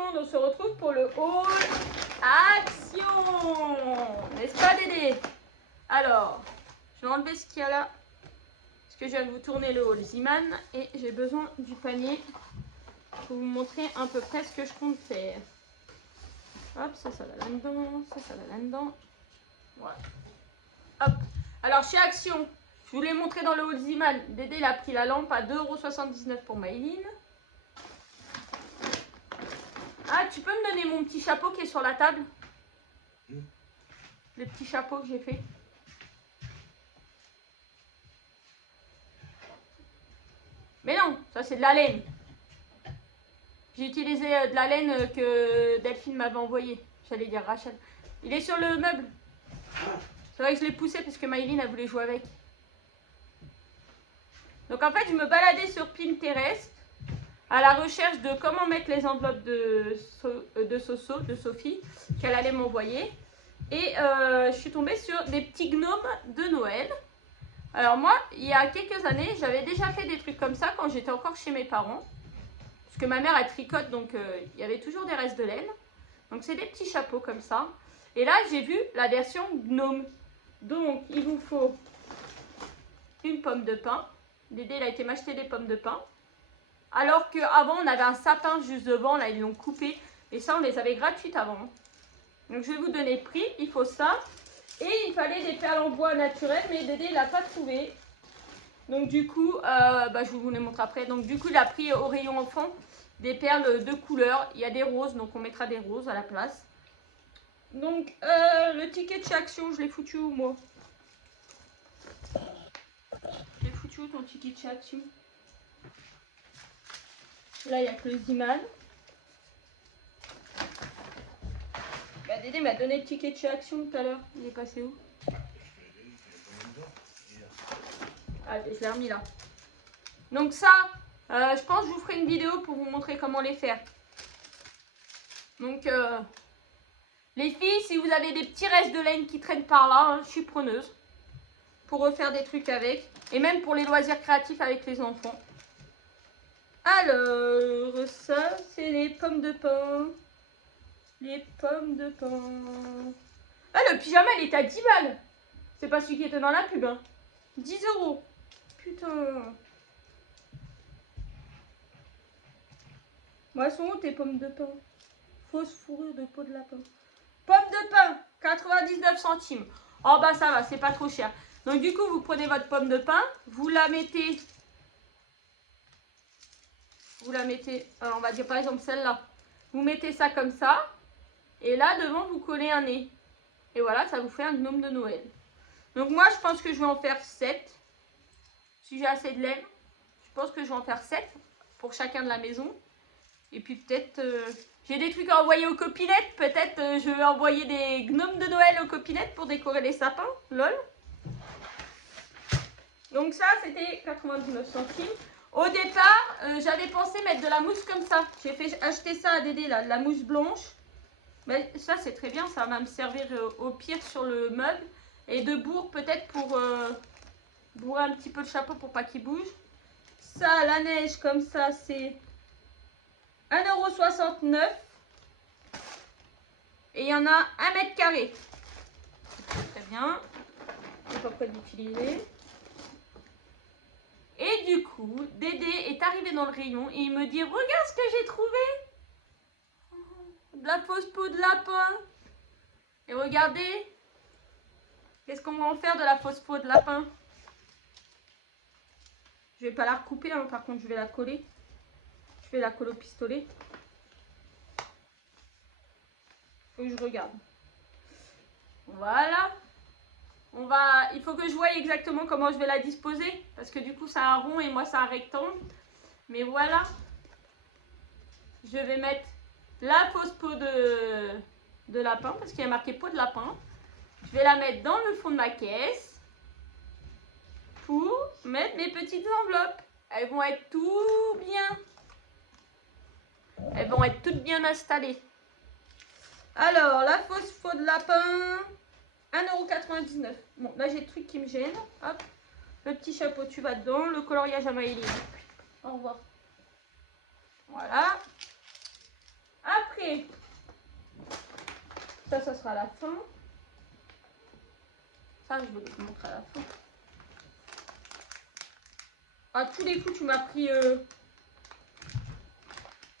monde, on se retrouve pour le haul Action. N'est-ce pas Dédé? Alors, je vais enlever ce qu'il y a là. Parce que je viens de vous tourner le haul Ziman. Et j'ai besoin du panier pour vous montrer à peu près ce que je compte faire. Hop, ça va là-dedans, ça va là-dedans. Voilà. Hop. Alors chez Action, je vous l'ai montré dans le haul Ziman. Dédé il a pris la lampe à 2,79 € pour Maïline. Ah, tu peux me donner mon petit chapeau qui est sur la table? Le petit chapeau que j'ai fait. Mais non, ça c'est de la laine. J'ai utilisé de la laine que Delphine m'avait envoyée. J'allais dire Rachel. Il est sur le meuble. C'est vrai que je l'ai poussé parce que Maïline a voulu jouer avec. Donc en fait, je me baladais sur Pinterest à la recherche de comment mettre les enveloppes de Sophie qu'elle allait m'envoyer. Et je suis tombée sur des petits gnomes de Noël. Alors moi, il y a quelques années, j'avais déjà fait des trucs comme ça quand j'étais encore chez mes parents. Parce que ma mère, elle tricote, donc il y avait toujours des restes de laine. Donc c'est des petits chapeaux comme ça. Et là, j'ai vu la version gnome. Donc, il vous faut une pomme de pin. Dédé, il a été m'acheter des pommes de pin. Alors qu'avant, on avait un sapin juste devant. Là, ils l'ont coupé. Et ça, on les avait gratuites avant. Donc, je vais vous donner le prix. Il faut ça. Et il fallait des perles en bois naturelles. Mais Dédé, il n'a pas trouvé. Donc, du coup, je vous les montre après. Donc, du coup, il a pris au rayon enfant des perles de couleur. Il y a des roses. Donc, on mettra des roses à la place. Donc, le ticket de chez Action, je l'ai foutu où, moi? Je l'ai foutu où, ton ticket de chez Action? Là, il n'y a que le Ziman. Bah, Dédé m'a donné le ticket de chez Action tout à l'heure. Il est passé où? Ah, je l'ai remis là. Donc ça, je pense que je vous ferai une vidéo pour vous montrer comment les faire. Donc, les filles, si vous avez des petits restes de laine qui traînent par là, hein, je suis preneuse. Pour refaire des trucs avec. Et même pour les loisirs créatifs avec les enfants. Alors, ça, c'est les pommes de pin. Les pommes de pin. Ah, le pyjama, il était à 10 balles. C'est pas celui qui était dans la pub, hein. 10 €. Putain. Moi, elles sont où tes pommes de pain? Fausse fourrure de peau de lapin. Pommes de pain, 99 centimes. Oh, bah ça va, c'est pas trop cher. Donc, du coup, vous prenez votre pomme de pain, vous la mettez. Alors, on va dire par exemple celle-là. Vous mettez ça comme ça. Et là, devant, vous collez un nez. Et voilà, ça vous fait un gnome de Noël. Donc, moi, je pense que je vais en faire 7. Si j'ai assez de laine. Je pense que je vais en faire 7 pour chacun de la maison. Et puis peut-être, j'ai des trucs à envoyer aux copinettes. Peut-être je vais envoyer des gnomes de Noël aux copinettes pour décorer les sapins. Lol. Donc ça, c'était 99 centimes. Au départ, j'avais pensé mettre de la mousse comme ça. J'ai fait acheter ça à Dédé, là, de la mousse blanche. Mais ça, c'est très bien. Ça va me servir au pire sur le meuble. Et de bourre, peut-être pour bourrer un petit peu le chapeau pour pas qu'il bouge. Ça, la neige, comme ça, c'est 1,69 €. Et il y en a 1 mètre carré. Très bien. Je sais pas quoi l'utiliser. Et du coup, Dédé est arrivé dans le rayon et il me dit: regarde ce que j'ai trouvé. De la fausse peau de lapin. Et regardez. Qu'est-ce qu'on va en faire de la fausse peau de lapin? Je vais pas la recouper, hein, par contre je vais la coller. Je vais la coller au pistolet. Faut que je regarde. Voilà. Il faut que je voie exactement comment je vais la disposer. Parce que du coup, c'est un rond et moi, c'est un rectangle. Mais voilà. Je vais mettre la fausse peau de lapin. Parce qu'il y a marqué peau de lapin. Je vais la mettre dans le fond de ma caisse. Pour mettre mes petites enveloppes. Elles vont être tout bien. Elles vont être toutes bien installées. Alors, la fausse peau de lapin... 1,99 €. Bon, là, j'ai le truc qui me gêne. Hop. Le petit chapeau, tu vas dedans. Le coloriage à Maëline. Au revoir. Voilà. Après, ça sera à la fin. Ça, je vais te montrer à la fin. À tous les coups, tu m'as pris...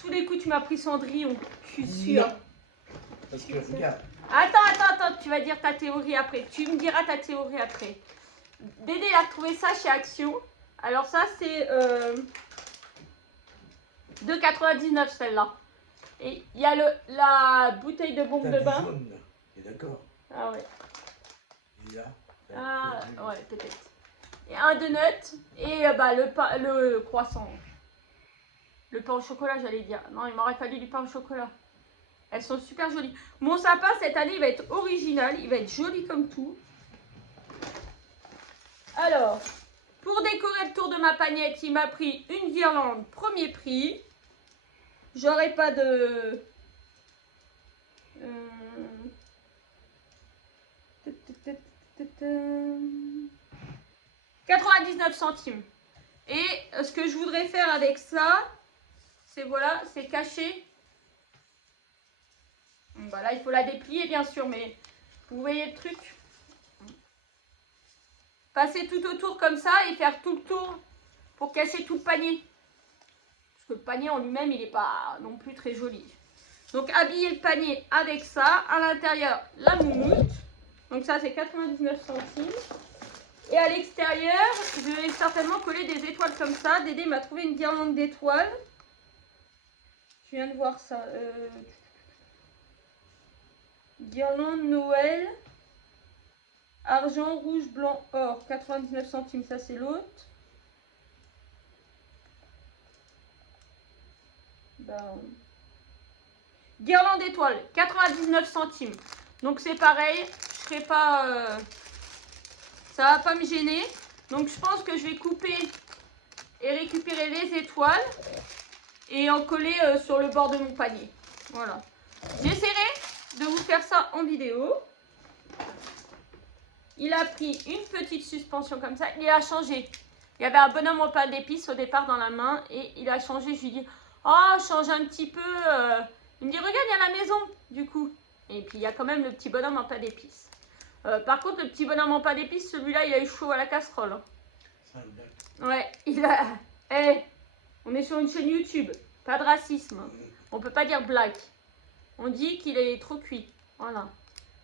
Tous les coups, tu m'as pris Cendrillon. Je suis sûre. Non. Parce que, regarde. Attends, tu vas dire ta théorie après. Tu me diras ta théorie après. Dédé, il a trouvé ça chez Action. Alors ça, c'est 2,99 celle-là. Et il y a la bouteille de bombe de bain. Jaune, là. T'es d'accord? Ah ouais. Il y a. Ah ouais, peut-être. Et un donut et le croissant. Le pain au chocolat, j'allais dire. Non, il m'aurait fallu du pain au chocolat. Elles sont super jolies. Mon sapin, cette année, il va être original. Il va être joli comme tout. Alors, pour décorer le tour de ma pagnette, il m'a pris une guirlande premier prix. J'aurai pas de... 99 centimes. Et ce que je voudrais faire avec ça, c'est voilà, c'est cacher. Voilà, il faut la déplier bien sûr, mais vous voyez le truc. Passer tout autour comme ça et faire tout le tour pour cacher tout le panier. Parce que le panier en lui-même, il n'est pas non plus très joli. Donc habiller le panier avec ça. À l'intérieur, la moumoute. Donc ça, c'est 99 centimes. Et à l'extérieur, je vais certainement coller des étoiles comme ça. Dédé m'a trouvé une guirlande d'étoiles. Je viens de voir ça. Guirlande Noël. Argent, rouge, blanc, or. 99 centimes, ça c'est l'autre. Guirlande d'étoiles, 99 centimes. Donc c'est pareil, je serai pas... ça va pas me gêner. Donc je pense que je vais couper et récupérer les étoiles et en coller sur le bord de mon panier. Voilà. J'essaierai de vous faire ça en vidéo. Il a pris une petite suspension comme ça. Il a changé. Il y avait un bonhomme en pain d'épices au départ dans la main et il a changé. Je lui dis, oh, change un petit peu. Il me dit, regarde, il y a la maison du coup. Et puis il y a quand même le petit bonhomme en pain d'épices. Par contre, le petit bonhomme en pain d'épices, celui-là, il a eu chaud à la casserole. Hein. Ouais, il a... Hey, on est sur une chaîne YouTube. Pas de racisme. On peut pas dire black. On dit qu'il est trop cuit. Voilà.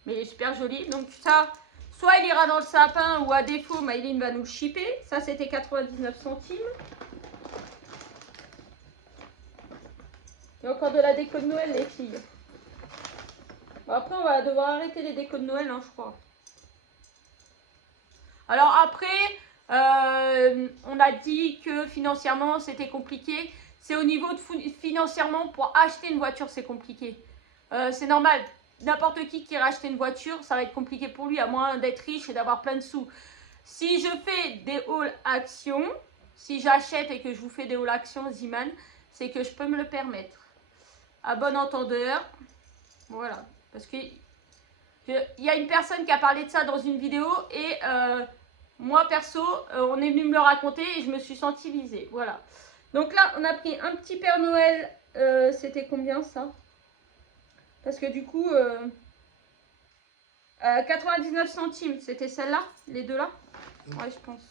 Mais il est super joli. Donc ça, soit il ira dans le sapin ou à défaut, Maïline va nous le shipper. Ça, c'était 99 centimes. Il y a encore de la déco de Noël, les filles. Bon, après, on va devoir arrêter les décos de Noël, hein, je crois. Alors après, on a dit que financièrement, c'était compliqué. C'est au niveau de financièrement, pour acheter une voiture, c'est compliqué. C'est normal. N'importe qui rachète une voiture, ça va être compliqué pour lui, à moins d'être riche et d'avoir plein de sous. Si je fais des hauls actions, si j'achète et que je vous fais des hauls actions, Ziman, c'est que je peux me le permettre. À bon entendeur. Voilà. Parce que il y a une personne qui a parlé de ça dans une vidéo et moi perso, on est venu me le raconter et je me suis sentie visée. Voilà. Donc là, on a pris un petit Père Noël. C'était combien ça? Parce que du coup, 99 centimes, c'était celle-là, les deux là? Ouais, je pense.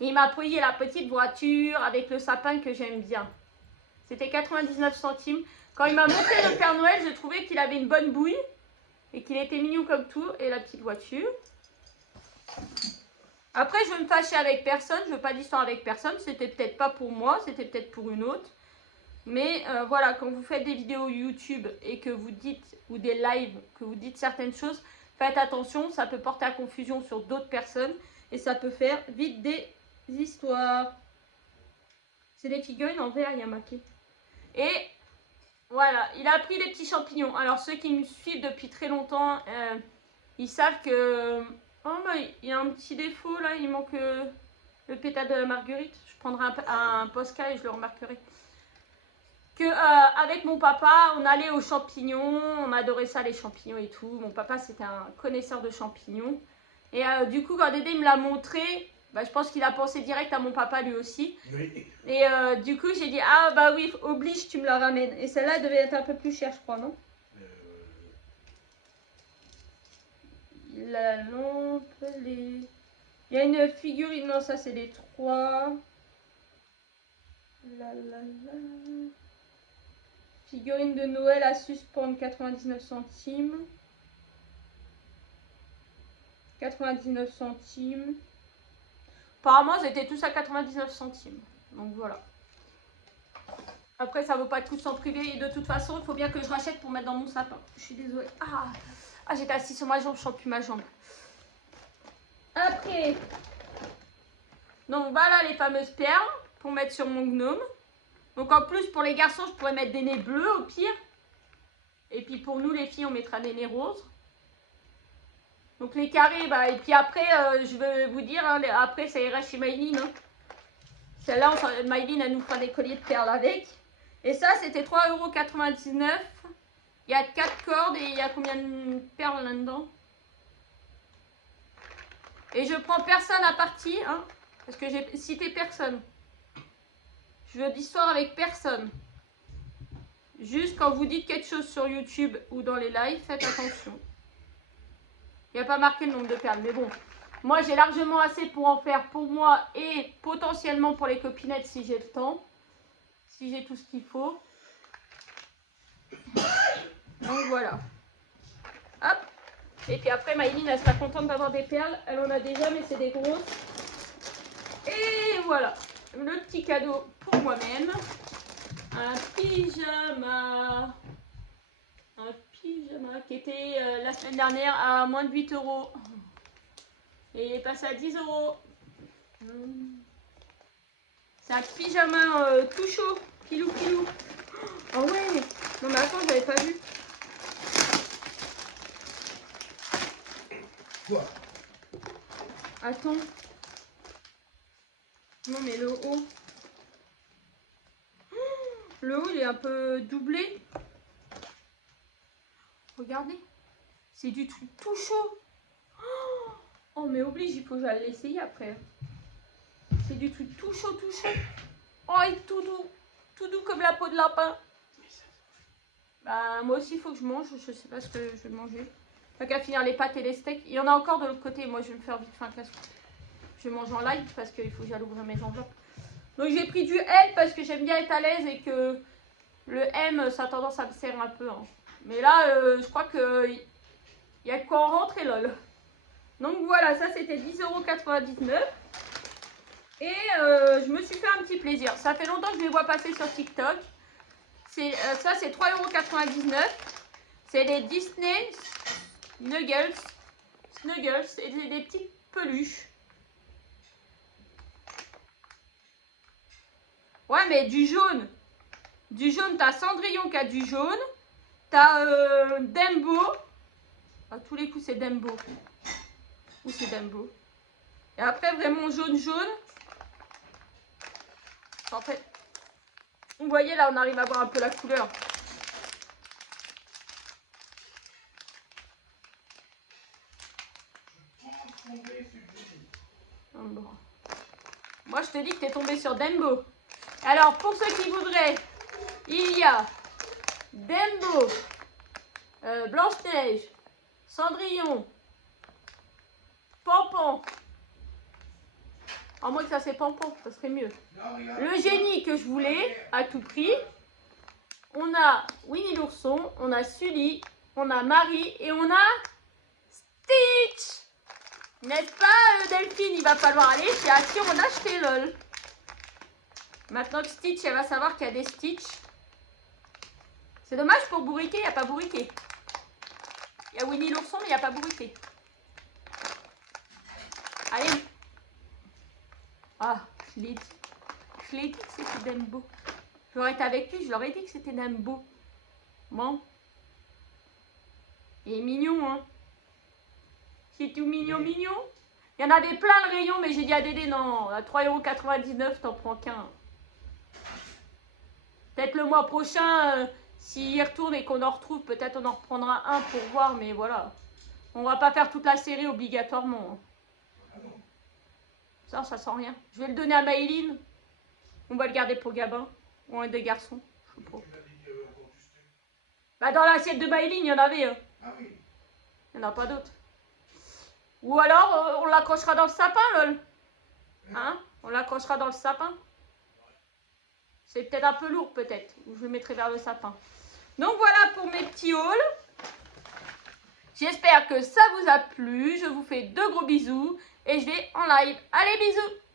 Et il m'a payé la petite voiture avec le sapin que j'aime bien. C'était 99 centimes. Quand il m'a montré le Père Noël, je trouvais qu'il avait une bonne bouille. Et qu'il était mignon comme tout. Et la petite voiture. Après, je veux me fâcher avec personne. Je veux pas d'histoire avec personne. C'était peut-être pas pour moi. C'était peut-être pour une autre. Mais voilà, quand vous faites des vidéos YouTube et que vous dites, ou des lives, que vous dites certaines choses, faites attention. Ça peut porter à confusion sur d'autres personnes. Et ça peut faire vite des histoires. C'est des figurines en verre, il y a marqué. Et voilà, il a pris des petits champignons. Alors ceux qui me suivent depuis très longtemps, ils savent que... Oh, bah, il y a un petit défaut là, il manque le pétale de la marguerite. Je prendrai un Posca et je le remarquerai. Avec mon papa, on allait aux champignons, on adorait ça les champignons et tout. Mon papa c'était un connaisseur de champignons. Et du coup quand Dédé me l'a montré, bah, je pense qu'il a pensé direct à mon papa lui aussi. Oui. Et du coup j'ai dit, ah bah oui, oblige tu me la ramènes. Et celle-là devait être un peu plus chère je crois, non? la lampe, les... Il y a une figurine, non ça c'est les 3. Figurine de Noël à suspendre 99 centimes. 99 centimes. Apparemment ils étaient tous à 99 centimes. Donc voilà. Après ça vaut pas tout s'en priver et de toute façon il faut bien que je rachète pour mettre dans mon sapin. Je suis désolée. Ah j'étais assise sur ma jambe, je sens plus ma jambe. Après, donc voilà les fameuses perles pour mettre sur mon gnome. Donc en plus pour les garçons je pourrais mettre des nez bleus au pire. Et puis pour nous les filles on mettra des nez roses. Donc les carrés, bah, et puis après je vais vous dire, hein, après ça ira chez Maïline. Hein. Celle-là, Maïline elle nous fera des colliers de perles avec. Et ça c'était 3,99 €. Il y a 4 cordes et il y a combien de perles là-dedans? Et je prends personne à partie, hein, parce que j'ai cité personne. Je veux d'histoire avec personne. Juste quand vous dites quelque chose sur YouTube ou dans les lives, faites attention. Il n'y a pas marqué le nombre de perles, mais bon. Moi, j'ai largement assez pour en faire pour moi et potentiellement pour les copinettes si j'ai le temps. Si j'ai tout ce qu'il faut. Donc voilà. Hop. Et puis après, Maïline, elle sera contente d'avoir des perles. Elle en a déjà, mais c'est des grosses. Et voilà. Le petit cadeau pour moi-même. Un pyjama. Un pyjama qui était la semaine dernière à moins de 8 €. Et il est passé à 10 €. C'est un pyjama tout chaud. Pilou pilou. Oh ouais. Non mais attends, j'avais pas vu. Quoi? Attends. Non mais le haut. Le haut il est un peu doublé. Regardez. C'est du truc tout chaud. Oh mais oblige, il faut que j'aille l'essayer après. C'est du truc tout chaud, tout chaud. Oh il est tout doux. Tout doux comme la peau de lapin. Bah moi aussi il faut que je mange. Je sais pas ce que je vais manger. Pas qu'à finir les pâtes et les steaks. Il y en a encore de l'autre côté. Moi je vais me faire vite fin casse. Je vais manger en live parce qu'il faut que j'aille ouvrir mes enveloppes. Donc j'ai pris du L parce que j'aime bien être à l'aise et que le M ça a tendance à me serrer un peu. Hein. Mais là je crois que il y a de quoi en rentrer lol. Donc voilà, ça c'était 10,99 €. Et je me suis fait un petit plaisir. Ça fait longtemps que je les vois passer sur TikTok. Ça c'est 3,99 €. C'est les Disney Snuggles. Snuggles, c'est des petites peluches. Ouais, mais du jaune. Du jaune, t'as Cendrillon qui a du jaune. T'as Dumbo. À tous les coups, c'est Dumbo. Où c'est Dumbo? Et après, vraiment jaune. En fait, vous voyez, là, on arrive à voir un peu la couleur. Bon. Moi, je te dis que t'es tombé sur Dumbo. Alors, pour ceux qui voudraient, il y a Dumbo, Blanche-Neige, Cendrillon, Pompon. À moins que ça c'est Pompon, ça serait mieux. Le génie que je voulais, à tout prix. On a Winnie l'ourson, on a Sully, on a Marie et on a Stitch. N'est-ce pas Delphine? Il va falloir aller chez à qui on a acheté lol. Maintenant que Stitch, elle va savoir qu'il y a des Stitch. C'est dommage pour Bourriquet, il n'y a pas Bourriquet. Il y a Winnie l'ourson, mais il n'y a pas Bourriquet. Allez. Ah, je l'ai dit. Je l'ai dit que c'était Dumbo. J'aurais été avec lui, je leur ai dit que c'était Dumbo. Bon. Il est mignon, hein. C'est tout mignon. Il y en avait plein le rayon, mais j'ai dit à Dédé, non, à 3,99 €, t'en prends qu'un. Peut-être le mois prochain, s'il y retourne et qu'on en retrouve, peut-être on en reprendra un pour voir, mais voilà. On va pas faire toute la série obligatoirement. Ça sent rien. Je vais le donner à Maïline. On va le garder pour Gabin. Ou un des garçons. Je sais pas. Bah dans l'assiette de Maïline, il y en avait. Ah oui. Il n'y en a pas d'autres. Ou alors, on l'accrochera dans le sapin, lol. Hein? On l'accrochera dans le sapin. C'est peut-être un peu lourd, peut-être. Ou je le mettrai vers le sapin. Donc voilà pour mes petits hauls. J'espère que ça vous a plu. Je vous fais de gros bisous. Et je vais en live. Allez, bisous!